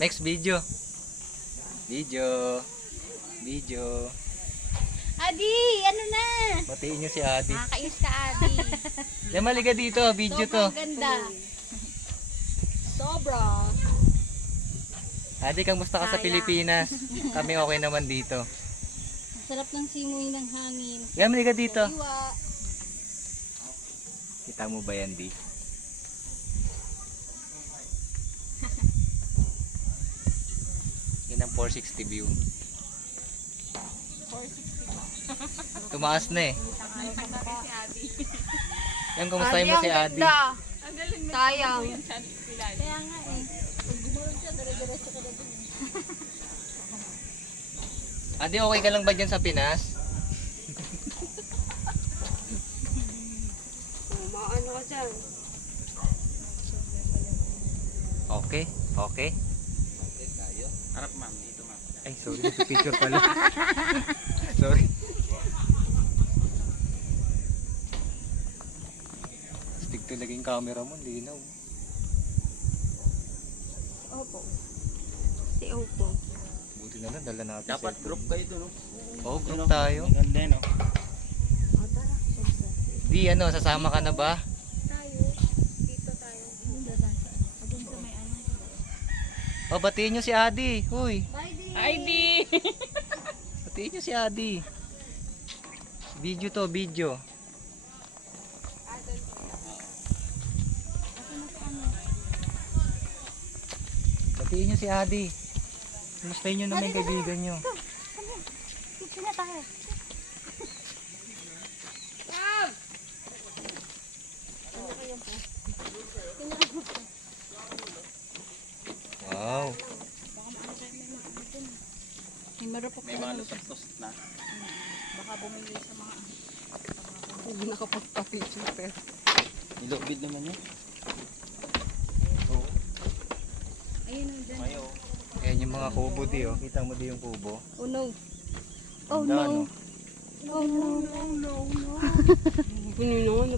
Next video. Video. Adi, ano na? Batiin niyo si Adi. Nakakainis ka, Adi. Yan, maliga dito. Video to. Sobrang ganda. Sobra. Adi, kamusta ka sa Sayang. Pilipinas? Kami okay naman dito. Sarap ng simoy ng hangin. Yan, maliga dito. Iwa. Kita mo ba yan, Di? Yan ang 460 view. 460. Tumaas na eh. Yan, kumustahin mo si Adi? Sayang. Kaya nga eh. Pag gumulong siya, dire-diretso ka na dun. Adi, okay ka lang ba dyan sa Pinas? Maano ka dyan? Okay. Okay. Harap ma'am, dito ma'am. Ay, sorry. Picture pala. Sorry. Stick talaga yung camera mo. Linaw. Opo. Si Opo. Buti na lang. Dala natin. Dapat cellphone. group kayo doon, no? Oo, group tayo. Ang ganda, no? O tara, sobra. Di, ano, sasama ka na ba? Tayo. Dito tayo. Doon sa may ano. O, batiin nyo si Adi. Huy. Bye, Di. ID! Batiin nyo si Adi. Video to, video. Batiin nyo si Adi. Kumustahin nyo naman yung kaibigan nyo. Dito na tayo. Wow. May marupok May mga lusot-lusot na. Baka bumili sa mga hindi nakapagpa-picture pero Nilobid naman yun. ayun ang dyan. Mayo. Ayan yung mga kubo di oh. Kita mo di yung kubo. Oh no. Oh Ganda, no. Oh no. Oh no. Oh no.